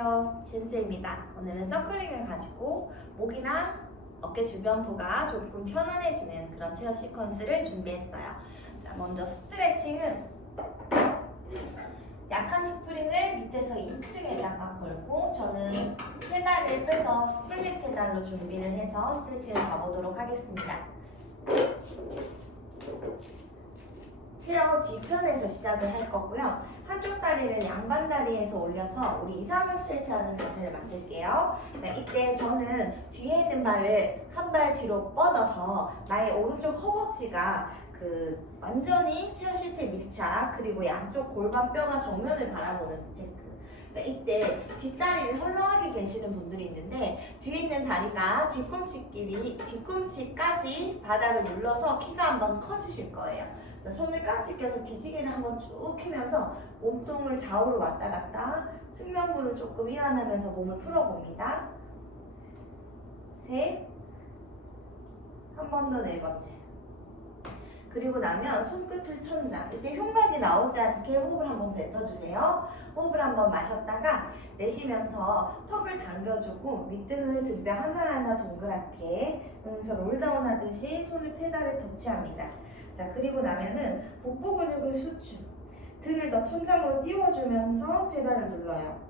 안녕하세요, 진쌤입니다. 오늘은 서클링을 가지고 목이나 어깨 주변부가 조금 편안해지는 그런 체어 시퀀스를 준비했어요. 자, 먼저 스트레칭은 약한 스프링을 밑에서 2층에다가 걸고 저는 페달을 빼서 스플릿 페달로 준비를 해서 스트레칭을 가보도록 하겠습니다. 체어 뒤편에서 시작을 할 거고요. 한쪽 다리를 양반 다리에서 올려서 우리 이상한 스트레치하는 자세를 만들게요. 자, 이때 저는 뒤에 있는 발을 한 발 뒤로 뻗어서 나의 오른쪽 허벅지가 완전히 체어 시트에 밀착, 그리고 양쪽 골반 뼈가 정면을 바라보는지 체크. 자, 이때 뒷다리를 헐렁하게 계시는 분들이 있는데 뒤에 있는 다리가 뒤꿈치까지 바닥을 눌러서 키가 한번 커지실 거예요. 자, 손을 깍지 껴서 기지개를 한번 쭉 펴면서 몸통을 좌우로 왔다 갔다 측면부를 조금 이완하면서 몸을 풀어봅니다. 셋, 한 번 더 네 번째. 그리고 나면 손끝을 천장. 이때 흉곽이 나오지 않게 호흡을 한번 뱉어주세요. 호흡을 한번 마셨다가 내쉬면서 턱을 당겨주고 밑등을 들며 하나하나 동그랗게 그러면서 롤다운 하듯이 손을 페달에 터치합니다. 자, 그리고 나면은 복부 근육을 수축. 등을 더 천장으로 띄워주면서 페달을 눌러요.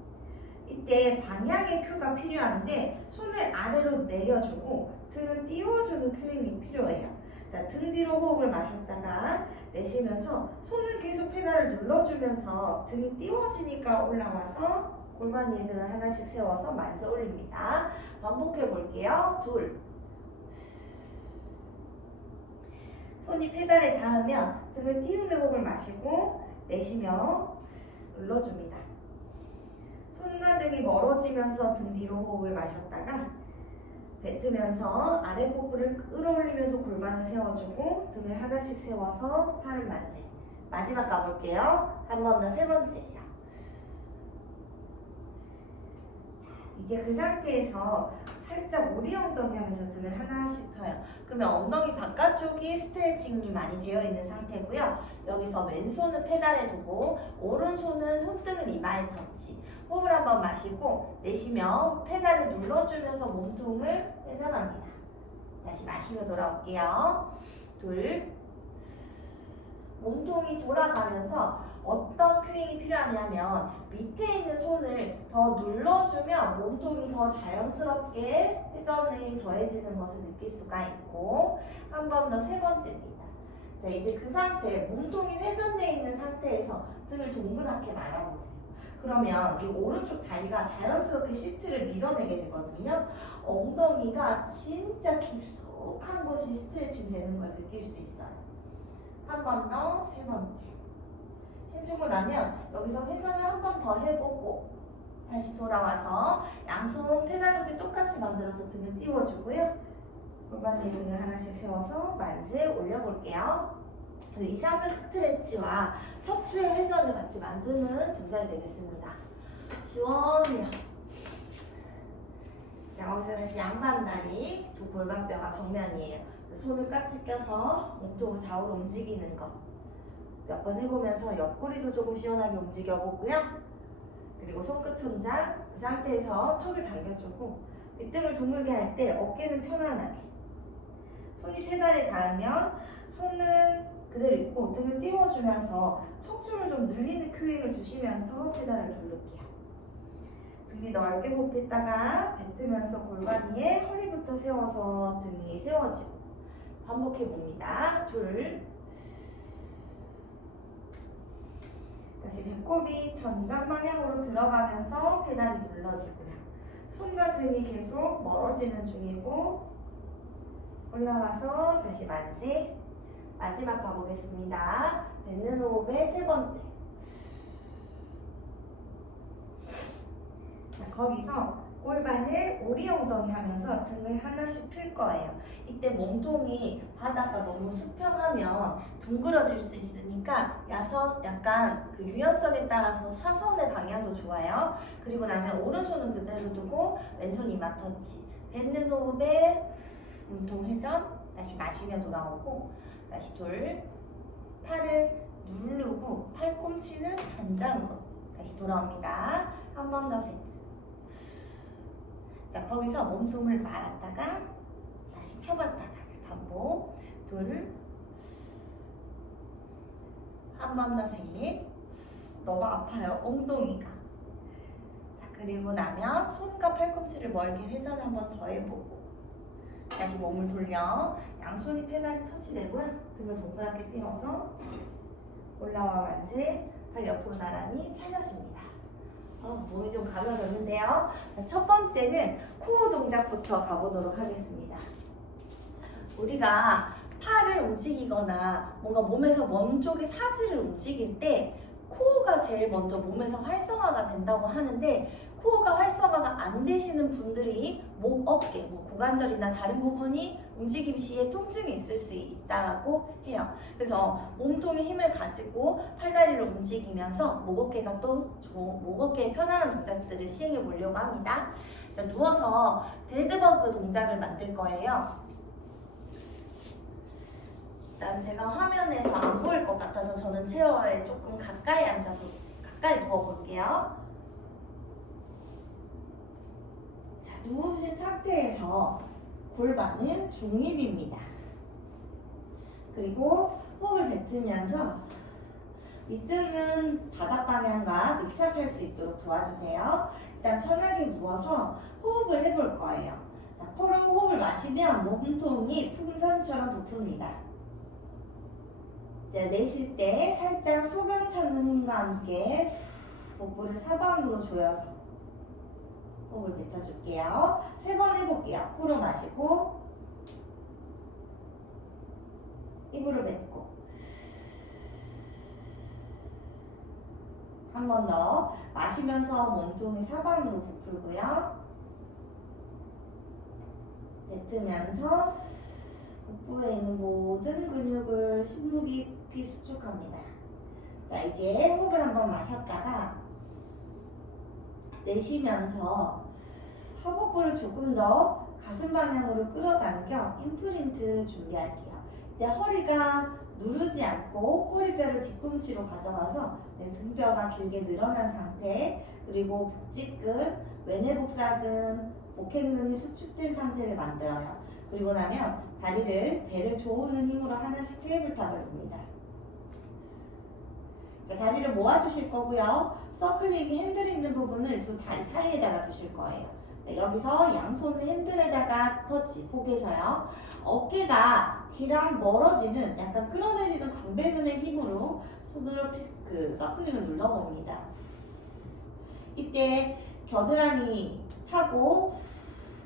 이때 방향의 큐가 필요한데 손을 아래로 내려주고 등을 띄워주는 큐잉이 필요해요. 자, 등 뒤로 호흡을 마셨다가 내쉬면서 손을 계속 페달을 눌러주면서 등이 띄워지니까 올라와서 골반 위에 등을 하나씩 세워서 만세 올립니다. 반복해 볼게요. 둘. 손이 페달에 닿으면 등을 띄우며 호흡을 마시고 내쉬며 눌러줍니다. 손과 등이 멀어지면서 등 뒤로 호흡을 마셨다가 뱉으면서 아래 복부를 끌어올리면서 골반을 세워주고 등을 하나씩 세워서 팔을 만세. 마지막 가볼게요. 한 번 더 세 번째예요. 이제 그 상태에서 살짝 오리 엉덩이 하면서 등을 하나씩 펴요. 그러면 엉덩이 바깥쪽이 스트레칭이 많이 되어 있는 상태고요. 여기서 왼손은 페달에 두고 오른손은 손등을 이마에 터치. 호흡을 한번 마시고 내쉬며 페달을 눌러주면서 몸통을 회전합니다. 다시 마시며 돌아올게요. 둘. 몸통이 돌아가면서 어떤 큐잉이 필요하냐면 밑에 있는 손을 더 눌러주면 몸통이 더 자연스럽게 회전이 더해지는 것을 느낄 수가 있고 한 번 더 세 번째입니다. 자, 이제 그 상태, 몸통이 회전되어 있는 상태에서 등을 동그랗게 말아보세요. 그러면 이 오른쪽 다리가 자연스럽게 시트를 밀어내게 되거든요. 엉덩이가 진짜 깊숙한 곳이 스트레칭 되는 걸 느낄 수 있어요. 한 번 더, 세 번째. 해주고 나면 여기서 회전을 한 번 더 해보고 다시 돌아와서 양손 페달 높이 똑같이 만들어서 등을 띄워주고요. 골반에 등을 하나씩 세워서 만세 올려볼게요. 이상한 스트레치와 척추의 회전을 같이 만드는 동작이 되겠습니다. 시원해요. 자, 거기서 다시 양반 다리, 두 골반뼈가 정면이에요. 손을 깍지 껴서 몸통을 좌우로 움직이는 거 몇 번 해보면서 옆구리도 조금 시원하게 움직여보고요. 그리고 손끝 천장, 그 상태에서 턱을 당겨주고 밑등을 동글게 할 때 어깨는 편안하게. 손이 페달에 닿으면 손은 그대로 있고 등을 띄워주면서 척추를 좀 늘리는 큐잉을 주시면서 페달을 누를게요. 등이 넓게 호흡했다가 뱉으면서 골반 위에 허리부터 세워서 등이 세워지고 반복해 봅니다. 둘. 다시 배꼽이 천장 방향으로 들어가면서 페달이 눌러지고요. 손과 등이 계속 멀어지는 중이고 올라와서 다시 만세. 마지막 가보겠습니다. 뱉는 호흡의 세 번째. 자, 거기서 골반을 오리 엉덩이 하면서 등을 하나씩 틀 거예요. 이때 몸통이 바닥과 너무 수평하면 둥그러질 수 있으니까 약간 그 유연성에 따라서 사선의 방향도 좋아요. 그리고 나면 오른손은 그대로 두고 왼손 이마 터치. 뱉는 호흡에 몸통 회전. 다시 마시며 돌아오고 다시 둘. 팔을 누르고 팔꿈치는 천장으로 다시 돌아옵니다. 한 번 더 셋. 자, 거기서 몸통을 말았다가 다시 펴봤다가 반복. 둘, 한 번 더 셋. 너무 아파요, 엉덩이가. 자, 그리고 나면 손과 팔꿈치를 멀게 회전 한 번 더 해보고 다시 몸을 돌려 양손이 페달이 터치되고요. 등을 동그랗게 띄워서 올라와 만세. 발 옆으로 나란히 차려줍니다. 몸이 좀 가벼워졌는데요. 자, 첫 번째는 코어 동작부터 가보도록 하겠습니다. 우리가 팔을 움직이거나 뭔가 몸에서 먼 쪽의 사지를 움직일 때 코어가 제일 먼저 몸에서 활성화가 된다고 하는데, 코어가 활성화가 안 되시는 분들이 목, 어깨, 고관절이나 다른 부분이 움직임 시에 통증이 있을 수 있다고 해요. 그래서 몸통에 힘을 가지고 팔다리를 움직이면서 목, 어깨의 편안한 동작들을 시행해 보려고 합니다. 자, 누워서 데드버그 동작을 만들 거예요. 일단 제가 화면에서 안 보일 것 같아서 저는 체어에 조금 가까이 누워볼게요. 자, 누우신 상태에서 골반은 중립입니다. 그리고 호흡을 뱉으면서 밑등은 바닥 방향과 밀착할 수 있도록 도와주세요. 일단 편하게 누워서 호흡을 해볼 거예요. 자, 코로 호흡을 마시면 몸통이 풍선처럼 부풉니다. 내쉴 때 살짝 소변 찾는 힘과 함께 복부를 사방으로 조여서 호흡을 뱉어줄게요. 3번 해볼게요. 코로 마시고 입으로 뱉고 한 번 더 마시면서 몸통이 사방으로 부풀고요. 뱉으면서 복부에 있는 모든 근육을 심부 깊이 수축합니다. 자, 이제 호흡을 한번 마셨다가 내쉬면서 하복부를 조금 더 가슴 방향으로 끌어당겨 임프린트 준비할게요. 이제 허리가 누르지 않고 꼬리뼈를 뒤꿈치로 가져가서 등뼈가 길게 늘어난 상태, 그리고 복직근, 외내복사근, 복행근이 수축된 상태를 만들어요. 그리고 나면 다리를 배를 조우는 힘으로 하나씩 테이블탑을 둡니다. 자, 다리를 모아주실 거고요. 서클링이 핸들 있는 부분을 두 다리 사이에다가 두실 거예요. 네, 여기서 양손을 핸들에다가 터치, 포개서요. 어깨가 귀랑 멀어지는 약간 끌어내리는 광배근의 힘으로 손으로 서클링을 눌러봅니다. 이때 겨드랑이 타고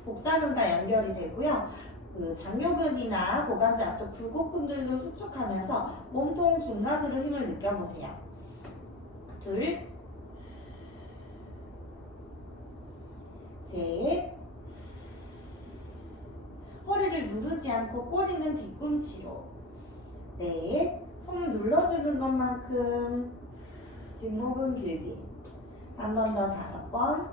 복사근과 연결이 되고요. 장요근이나 고관절 앞쪽 굴곡근들도 수축하면서 몸통 중간으로 힘을 느껴보세요. 둘, 셋, 허리를 누르지 않고 꼬리는 뒤꿈치로, 넷, 손을 눌러주는 것만큼 뒷목은 길게, 한 번 더 5번.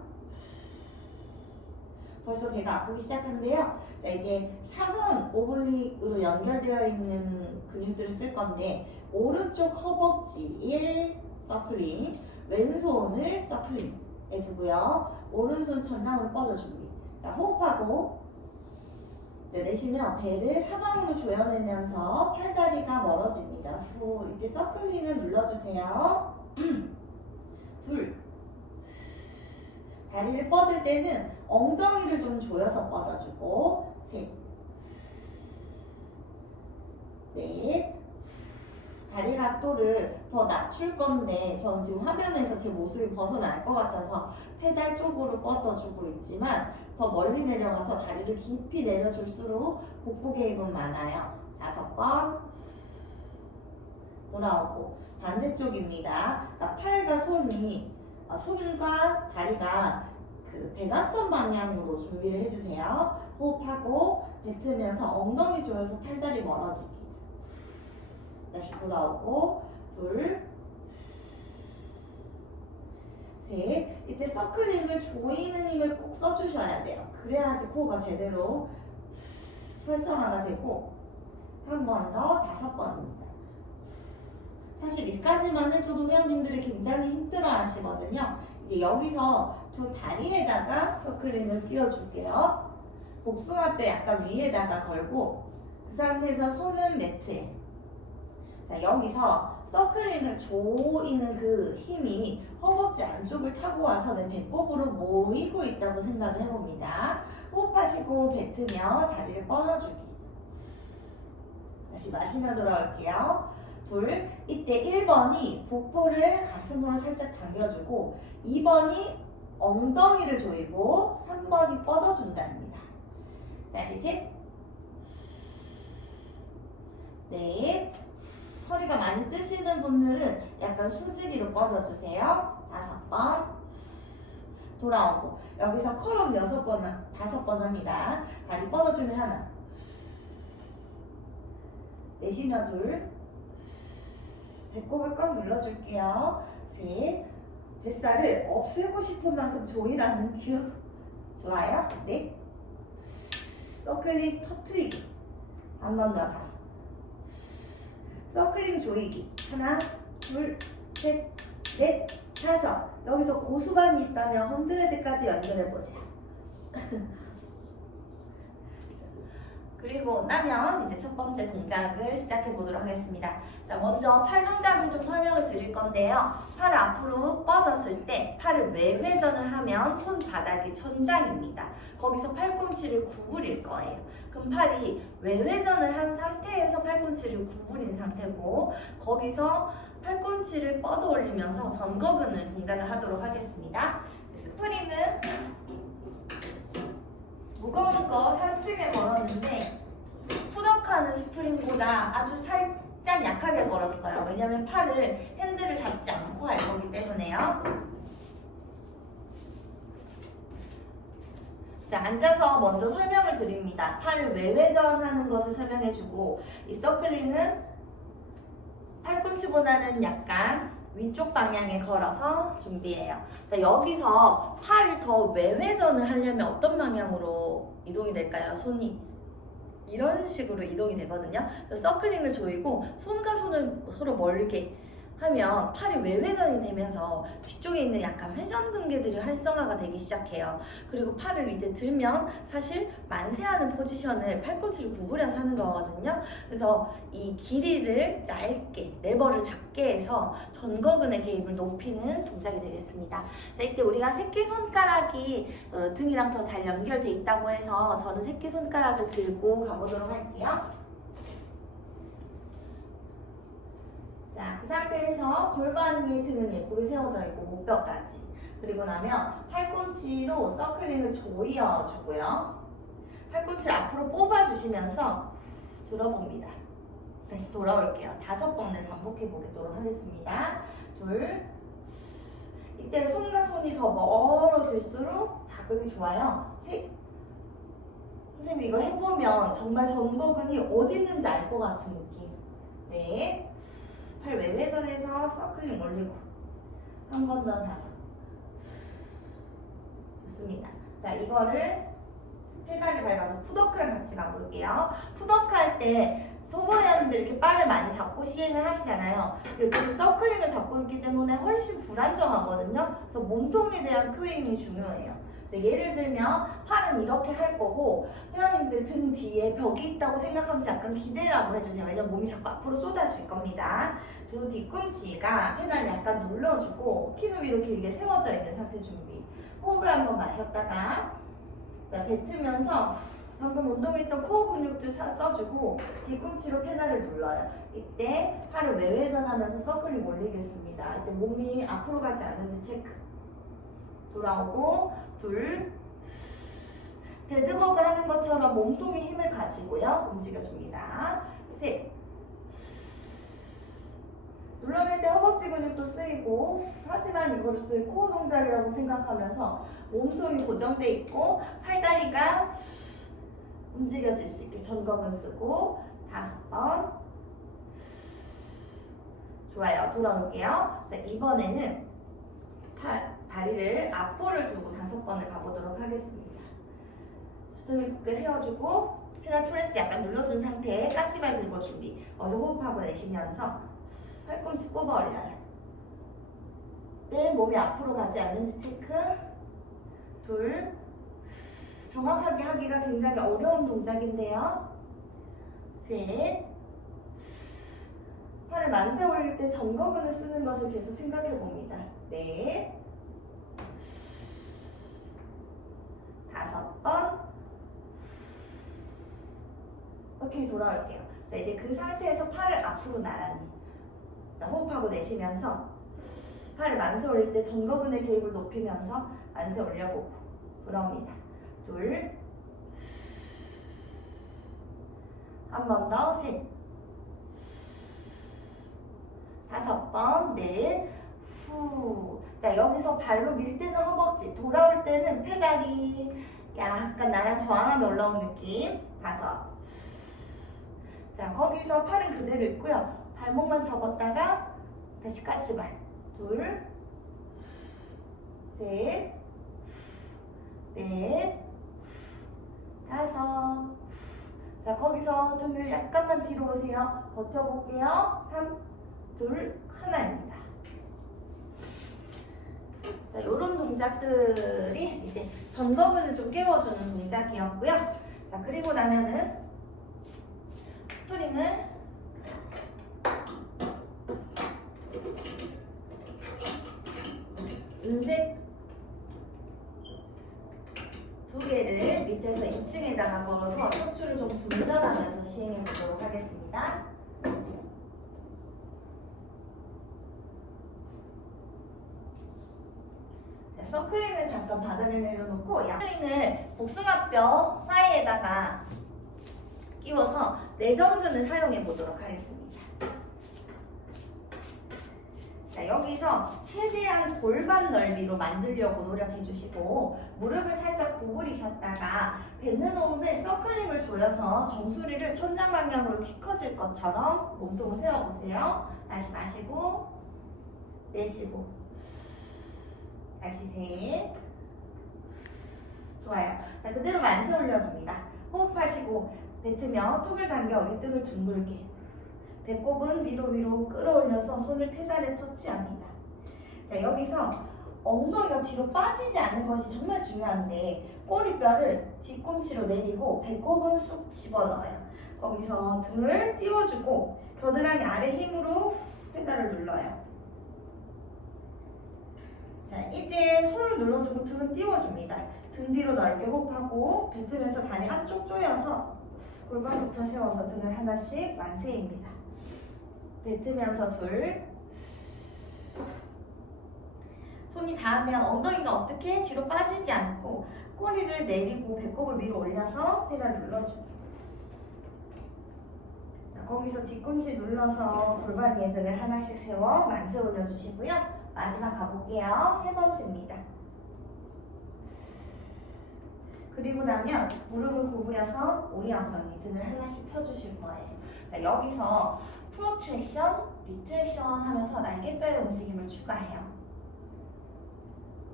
벌써 배가 아프기 시작한데요. 자, 이제 사선 오블릭으로 연결되어 있는 근육들을 쓸 건데, 오른쪽 허벅지 1 서클링, 왼손을 서클링에 두고요. 오른손 천장으로 뻗어줍니다. 자, 호흡하고 이제 내쉬면 배를 사방으로 조여내면서 팔다리가 멀어집니다. 후, 이때 서클링을 눌러주세요. 둘, 다리를 뻗을 때는 엉덩이를 좀 조여서 뻗어주고, 셋, 넷, 다리 각도를 더 낮출 건데 전 지금 화면에서 제 모습이 벗어날 것 같아서 페달 쪽으로 뻗어주고 있지만, 더 멀리 내려가서 다리를 깊이 내려줄수록 복부 개입은 많아요. 5번 돌아오고 반대쪽입니다. 팔과 손과 다리가 대각선 방향으로 준비를 해주세요. 호흡하고 뱉으면서 엉덩이 조여서 팔다리 멀어지기. 다시 돌아오고 둘, 셋. 이때 서클링을 조이는 힘을 꼭 써주셔야 돼요. 그래야지 코어가 제대로 활성화가 되고. 한 번 더 5번입니다. 사실 여기까지만 해줘도 회원님들이 굉장히 힘들어 하시거든요. 이제 여기서 두 다리에다가 서클링을 끼워줄게요. 복숭아뼈 약간 위에다가 걸고 그 상태에서 손은 매트에. 자, 여기서 서클링을 조이는 그 힘이 허벅지 안쪽을 타고 와서 내 배꼽으로 모이고 있다고 생각을 해봅니다. 호흡하시고 뱉으며 다리를 뻗어주기. 다시 마시며 돌아올게요. 둘, 이때 1번이 복부를 가슴으로 살짝 당겨주고 2번이 엉덩이를 조이고 3번이 뻗어준답니다. 다시 셋, 넷, 허리가 많이 뜨시는 분들은 약간 수직이로 뻗어주세요. 5번, 돌아오고 여기서 컬업 6번, 5번 합니다. 다리 뻗어주면 하나, 내쉬며 둘, 배꼽을 꽉 눌러줄게요. 셋, 뱃살을 없애고 싶은 만큼 조이라는 큐. 좋아요. 넷, 서클링 터트리기. 한 번 더. 5. 서클링 조이기. 하나, 둘, 셋, 넷, 5. 여기서 고수반이 있다면 헌드레드까지 연결해보세요. 그리고 나면 이제 첫 번째 동작을 시작해 보도록 하겠습니다. 자, 먼저 팔 동작을 좀 설명을 드릴 건데요. 팔을 앞으로 뻗었을 때 팔을 외회전을 하면 손바닥이 천장입니다. 거기서 팔꿈치를 구부릴 거예요. 그럼 팔이 외회전을 한 상태에서 팔꿈치를 구부린 상태고 거기서 팔꿈치를 뻗어 올리면서 전거근을 동작을 하도록 하겠습니다. 스프링은 무거운 거 3층에 걸었는데 푸덕하는 스프링보다 아주 살짝 약하게 걸었어요. 왜냐면 팔을 핸들을 잡지 않고 할 거기 때문에요. 자, 앉아서 먼저 설명을 드립니다. 팔을 외회전하는 것을 설명해주고 이 서클링은 팔꿈치보다는 약간 위쪽 방향에 걸어서 준비해요. 자, 여기서 팔을 더 외회전을 하려면 어떤 방향으로 이동이 될까요? 손이 이런 식으로 이동이 되거든요. 서클링을 조이고 손과 손을 서로 멀게 하면 팔이 외회전이 되면서 뒤쪽에 있는 약간 회전근개들이 활성화가 되기 시작해요. 그리고 팔을 이제 들면 사실 만세하는 포지션을 팔꿈치를 구부려서 하는 거거든요. 그래서 이 길이를 짧게, 레버를 작게 해서 전거근의 개입을 높이는 동작이 되겠습니다. 자, 이때 우리가 새끼손가락이 등이랑 더 잘 연결돼 있다고 해서 저는 새끼손가락을 들고 가보도록 할게요. 자, 그 상태에서 골반 위에 등은 예쁘게 세워져 있고 목뼈까지. 그리고 나면 팔꿈치로 서클링을 조여주고요. 팔꿈치를 앞으로 뽑아주시면서 들어봅니다. 다시 돌아올게요. 5번을 반복해 보도록 하겠습니다. 둘. 이때 손과 손이 더 멀어질수록 자극이 좋아요. 셋. 선생님 이거 해보면 정말 전거근이 어디 있는지 알 것 같은 느낌. 넷. 팔 외회전해서 서클링 올리고 한 번 더 5. 좋습니다. 자, 이거를 페달을 밟아서 푸더크랑 같이 가볼게요. 푸더크 할 때 초보자분들 이렇게 바를 많이 잡고 시행을 하시잖아요. 지금 서클링을 잡고 있기 때문에 훨씬 불안정하거든요. 그래서 몸통에 대한 큐잉이 중요해요. 예를 들면 팔은 이렇게 할 거고 회원님들 등 뒤에 벽이 있다고 생각하면서 약간 기대라고 해주세요. 왜냐면 몸이 자꾸 앞으로 쏟아질 겁니다. 두 뒤꿈치가 페달을 약간 눌러주고 키는 위로 길게 세워져 있는 상태 준비. 호흡을 한번 마셨다가 자, 뱉으면서 방금 운동했던 코어 근육도 써주고 뒤꿈치로 페달을 눌러요. 이때 팔을 외회전하면서 서클링 올리겠습니다. 이때 몸이 앞으로 가지 않는지 체크. 돌아오고 둘. 데드버그 하는 것처럼 몸통에 힘을 가지고요. 움직여줍니다. 셋. 눌러낼 때 허벅지 근육도 쓰이고 하지만 이거를 코어 동작이라고 생각하면서 몸통이 고정돼 있고 팔다리가 움직여질 수 있게 전거근 쓰고 5번. 좋아요. 돌아올게요. 자, 이번에는 다리를 앞볼을 두고 5번을 가보도록 하겠습니다. 등을 굳게 세워주고 페달 프레스 약간 눌러준 상태에 까치발 들고 준비. 어서 호흡하고 내쉬면서 팔꿈치 뽑아 올려요. 네, 몸이 앞으로 가지 않는지 체크. 둘. 정확하게 하기가 굉장히 어려운 동작인데요. 셋. 팔을 만세 올릴 때 전거근을 쓰는 것을 계속 생각해 봅니다. 넷. 5번. 오케이, 돌아올게요. 자, 이제 그 상태에서 팔을 앞으로 나란히. 자, 호흡하고 내쉬면서 팔을 만세 올릴 때 전거근의 개입을 높이면서 만세 올려보고 돌아옵니다. 둘. 한 번 더. 셋. 5번. 넷. 후. 자, 여기서 발로 밀 때는 허벅지, 돌아올 때는 페달이 약간 나랑 저항하며 올라온 느낌. 5. 자, 거기서 팔은 그대로 있고요. 발목만 접었다가 다시 까치발. 둘. 셋. 넷. 5. 자, 거기서 등을 약간만 뒤로 오세요. 버텨볼게요. 3, 2, 1입니다. 자, 요런 동작들이 이제 전거근을 좀 깨워주는 동작이었고요. 자, 그리고 나면은 스프링을 은색 2개를 밑에서 2층에다가 걸어서 척추를 좀 분절하면서 시행해 보도록 하겠습니다. 자, 서클링을 잠깐 바닥에 내려놓고 양스윙을 복숭아뼈 사이에다가 끼워서 내전근을 사용해 보도록 하겠습니다. 자, 여기서 최대한 골반 넓이로 만들려고 노력해 주시고 무릎을 살짝 구부리셨다가 뱉는 호흡에 서클링을 조여서 정수리를 천장 방향으로 키 커질 것처럼 몸통을 세워보세요. 다시 마시고 내쉬고 다시 셋. 좋아요. 자, 그대로 만세 올려줍니다. 호흡하시고 뱉으며 턱을 당겨 윗등을 둥글게. 배꼽은 위로 끌어올려서 손을 페달에 터치합니다. 자, 여기서 엉덩이가 뒤로 빠지지 않는 것이 정말 중요한데 꼬리뼈를 뒤꿈치로 내리고 배꼽은 쏙 집어넣어요. 거기서 등을 띄워주고 겨드랑이 아래 힘으로 페달을 눌러요. 자, 이때 손을 눌러주고 등은 띄워줍니다. 등 뒤로 넓게 호흡하고 뱉으면서 다리 안쪽 조여서 골반부터 세워서 등을 하나씩 만세입니다. 뱉으면서 둘. 손이 닿으면 엉덩이가 어떻게 뒤로 빠지지 않고 꼬리를 내리고 배꼽을 위로 올려서 페달 눌러주고. 자, 거기서 뒤꿈치 눌러서 골반 위에 등을 하나씩 세워 만세 올려주시고요. 마지막 가볼게요. 3번째입니다. 그리고 나면 무릎을 구부려서 오리 엉덩이 등을 하나씩 펴주실 거예요. 자, 여기서 프로트랙션, 리트랙션 하면서 날개뼈의 움직임을 추가해요.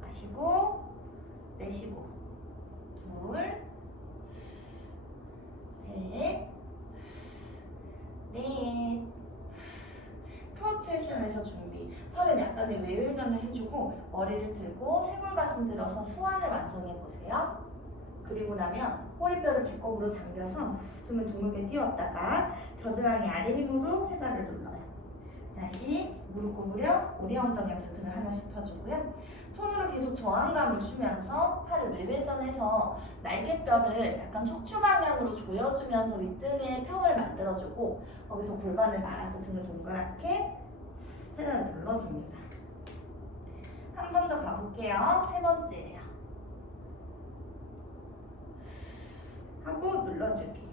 마시고 내쉬고 둘, 셋, 넷. 프로트랙션에서 준비. 팔은 약간의 외회전을 해주고 머리를 들고 쇄골가슴 들어서 스완을 완성해보세요. 그리고 나면 꼬리뼈를 배꼽으로 당겨서 등을 둥글게 띄웠다가 겨드랑이 아래 힘으로 페달을 눌러요. 다시 무릎 구부려 오리 엉덩이에서 등을 하나씩 펴주고요. 손으로 계속 저항감을 주면서 팔을 외회전해서 날개뼈를 약간 척추 방향으로 조여주면서 윗등에 평을 만들어주고 거기서 골반을 말아서 등을 동그랗게 페달을 눌러줍니다. 한 번 더 가볼게요. 3번째예요. 하고 눌러주기.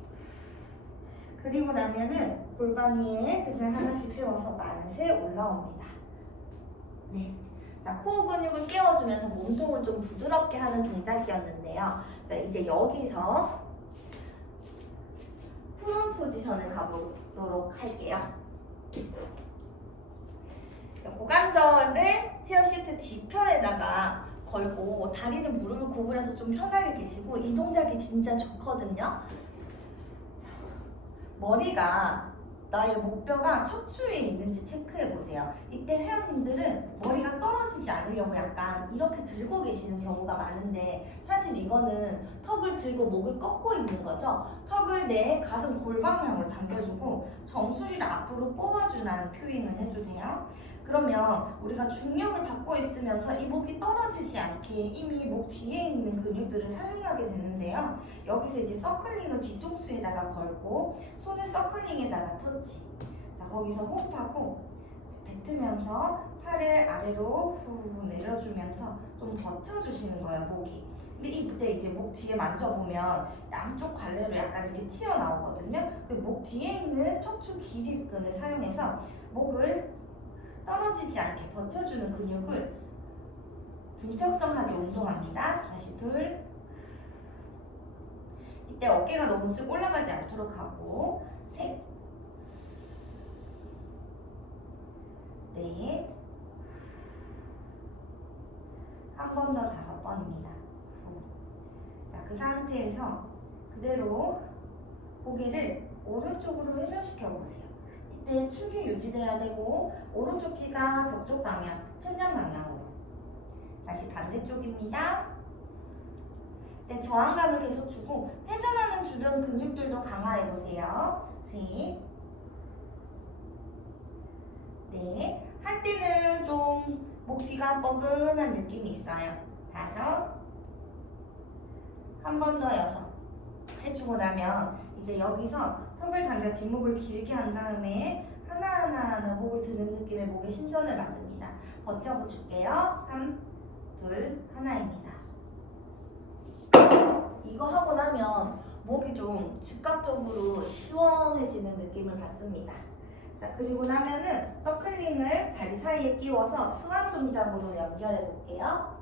그리고 나면은 골반 위에 등을 하나씩 세워서 만세 올라옵니다. 네. 자, 코어 근육을 깨워주면서 몸통을 좀 부드럽게 하는 동작이었는데요. 자, 이제 여기서 프론 포지션을 가보도록 할게요. 자, 고관절을 체어 시트 뒤편에다가 걸고 다리는 무릎을 구부려서 좀 편하게 계시고 이 동작이 진짜 좋거든요. 머리가 나의 목뼈가 척추에 있는지 체크해 보세요. 이때 회원님들은 머리가 떨어지지 않으려고 약간 이렇게 들고 계시는 경우가 많은데 사실 이거는 턱을 들고 목을 꺾고 있는 거죠. 턱을 내 가슴 골방향으로 당겨주고 정수리를 앞으로 뽑아주라는 큐잉을 해주세요. 그러면 우리가 중력을 받고 있으면서 이 목이 떨어지지 않게 이미 목 뒤에 있는 근육들을 사용하게 되는데요. 여기서 이제 서클링을 뒤통수에다가 걸고 손을 서클링에다가 터치. 자, 거기서 호흡하고 뱉으면서 팔을 아래로 후 내려주면서 좀 버텨주시는 거예요, 목이. 근데 이때 이제 목 뒤에 만져보면 양쪽 갈래로 약간 이렇게 튀어나오거든요. 그 목 뒤에 있는 척추 기립근을 사용해서 목을 떨어지지 않게 버텨주는 근육을 중첩성하게 운동합니다. 다시 둘. 이때 어깨가 너무 쓱 올라가지 않도록 하고 셋, 넷, 한 번 더 5번입니다. 자, 그 상태에서 그대로 고개를 오른쪽으로 회전시켜 보세요. 이때 축이 유지돼야 되고 오른쪽 귀가 벽쪽 방향, 천장 방향으로. 다시 반대쪽입니다. 이때 저항감을 계속 주고 회전하는 주변 근육들도 강화해 보세요. 셋, 넷. 할 때는 좀 목 뒤가 뻐근한 느낌이 있어요. 5, 한 번 더 6. 해주고 나면 이제 여기서 턱을 당겨 뒷목을 길게 한 다음에 하나하나 목을 드는 느낌의 목의 신전을 만듭니다. 버텨볼게요. 3, 2, 1입니다. 이거 하고 나면 목이 좀 즉각적으로 시원해지는 느낌을 받습니다. 자, 그리고 나면은 서클링을 다리 사이에 끼워서 스완 동작으로 연결해 볼게요.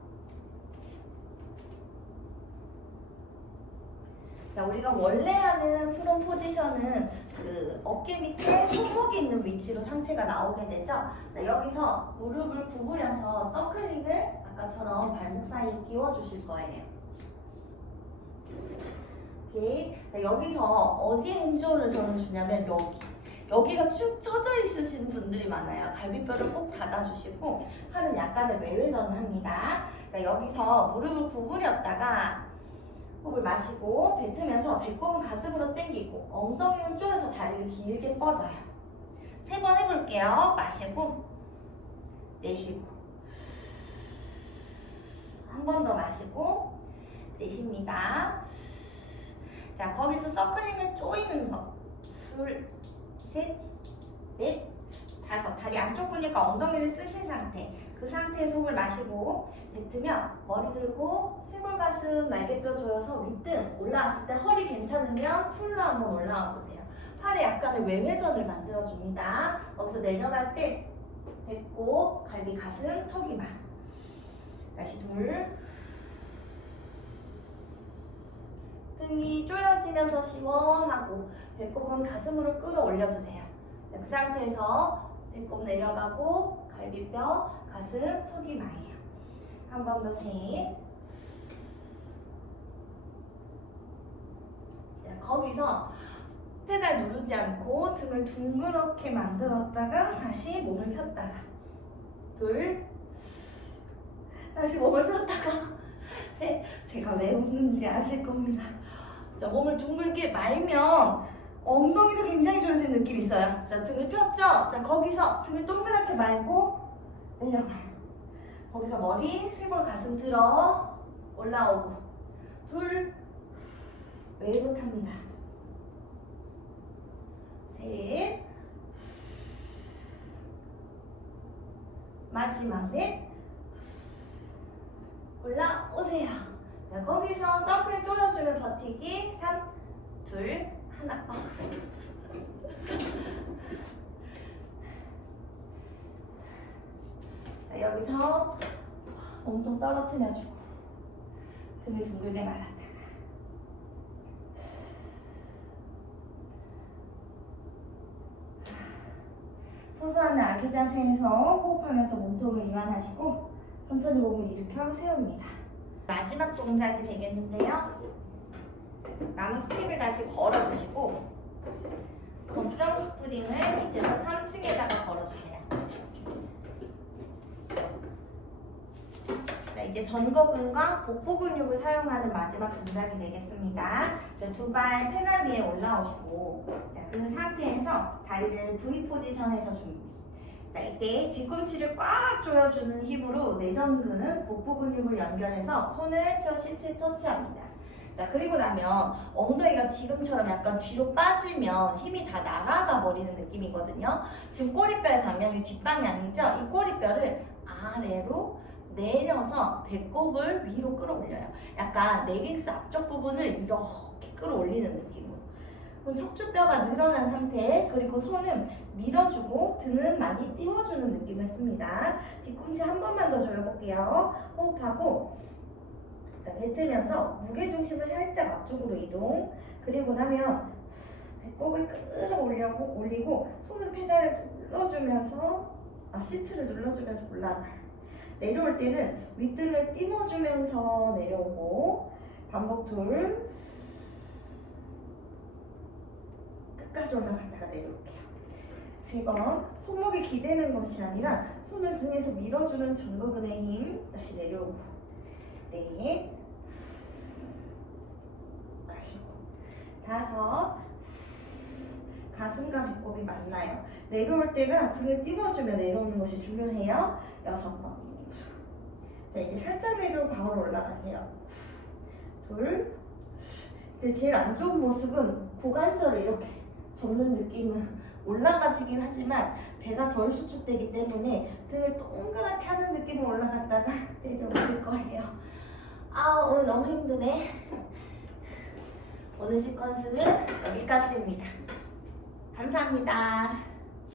자, 우리가 원래 하는 프론 포지션은 그 어깨 밑에 손목이 있는 위치로 상체가 나오게 되죠. 자, 여기서 무릎을 구부려서 서클링을 아까처럼 발목 사이에 끼워 주실 거예요. 오케이. 자, 여기서 어디에 핸즈온을 저는 주냐면 여기가 축 처져 있으신 분들이 많아요. 갈비뼈를 꼭 닫아주시고 팔은 약간의 외회전을 합니다. 자, 여기서 무릎을 구부렸다가 호흡을 마시고 뱉으면서 배꼽은 가슴으로 당기고 엉덩이는 쪼여서 다리를 길게 뻗어요. 3번 해볼게요. 마시고 내쉬고 한 번 더 마시고 내쉽니다. 자, 거기서 서클링을 조이는 거. 둘, 셋, 넷, 5. 다리 안쪽 근육과 엉덩이를 쓰신 상태. 그 상태에서 호흡을 마시고 뱉으면 머리 들고 쇄골 가슴 날개뼈 조여서 윗등 올라왔을 때 허리 괜찮으면 풀로 한번 올라와 보세요. 팔에 약간의 외회전을 만들어 줍니다. 거기서 내려갈 때 배꼽, 갈비, 가슴, 턱이만. 다시 둘. 등이 조여지면서 시원하고 배꼽은 가슴으로 끌어올려주세요. 그 상태에서 배꼽 내려가고 갈비뼈, 가슴, 턱이 마이요. 한 번 더 셋. 자, 거기서 페달 누르지 않고 등을 둥그렇게 만들었다가 다시 몸을 폈다가 둘. 다시 몸을 폈다가 셋. 제가 왜 웃는지 아실 겁니다. 자, 몸을 둥글게 말면 엉덩이도 굉장히 좋아지는 느낌이 있어요. 자, 등을 폈죠? 자, 거기서 등을 동그랗게 말고 내려가요. 거기서 머리, 쇄골, 가슴 들어 올라오고 둘. 웨이브 탑니다. 셋. 마지막 넷. 올라오세요. 자, 거기서 서클 조여주면 버티기. 3, 2, 1. 자, 여기서 몸통 떨어뜨려주고 등을 둥글게 말았다가 소소한 아기 자세에서 호흡하면서 몸통을 이완하시고 천천히 몸을 일으켜 세웁니다. 마지막 동작이 되겠는데요. 나무 스틱을 다시 걸어주시고 검정 스프링을 밑에서 3층에다가 걸어주세요. 자, 이제 전거근과 복부 근육을 사용하는 마지막 동작이 되겠습니다. 두 발 페달 위에 올라오시고, 자, 그 상태에서 다리를 V 포지션에서 준비. 자, 이때 뒤꿈치를 꽉 조여주는 힘으로 내전근은 복부 근육을 연결해서 손을 시트에 터치합니다. 자, 그리고 나면 엉덩이가 지금처럼 약간 뒤로 빠지면 힘이 다 날아가 버리는 느낌이거든요. 지금 꼬리뼈의 방향이 뒷방향이죠? 이 꼬리뼈를 아래로 내려서 배꼽을 위로 끌어올려요. 약간 레깅스 앞쪽 부분을 이렇게 끌어올리는 느낌으로. 그럼 척추뼈가 늘어난 상태, 그리고 손은 밀어주고 등은 많이 띄워주는 느낌을 씁니다. 뒤꿈치 한 번만 더 조여볼게요. 호흡하고, 자, 뱉으면서 무게중심을 살짝 앞쪽으로 이동. 그리고 나면 배꼽을 올리고 손으로 페달을 눌러주면서, 시트를 눌러주면서 올라가요. 내려올 때는 윗등을 띄워주면서 내려오고, 반복 둘. 끝까지 올라갔다가 내려올게요. 3번. 손목이 기대는 것이 아니라 손을 등에서 밀어주는 전거근의 힘. 다시 내려오고. 4. 마시고. 5. 가슴과 배꼽이 만나요. 내려올 때가 등을 띄워주며 내려오는 것이 중요해요. 6번. 자, 이제 살짝 내려오고 바로 올라가세요. 둘. 근데 제일 안 좋은 모습은 고관절을 이렇게 접는 느낌은 올라가지긴 하지만 배가 덜 수축되기 때문에 등을 동그랗게 하는 느낌으로 올라갔다가 내려오실 거예요. 오늘 너무 힘드네. 오늘 시퀀스는 여기까지입니다. 감사합니다.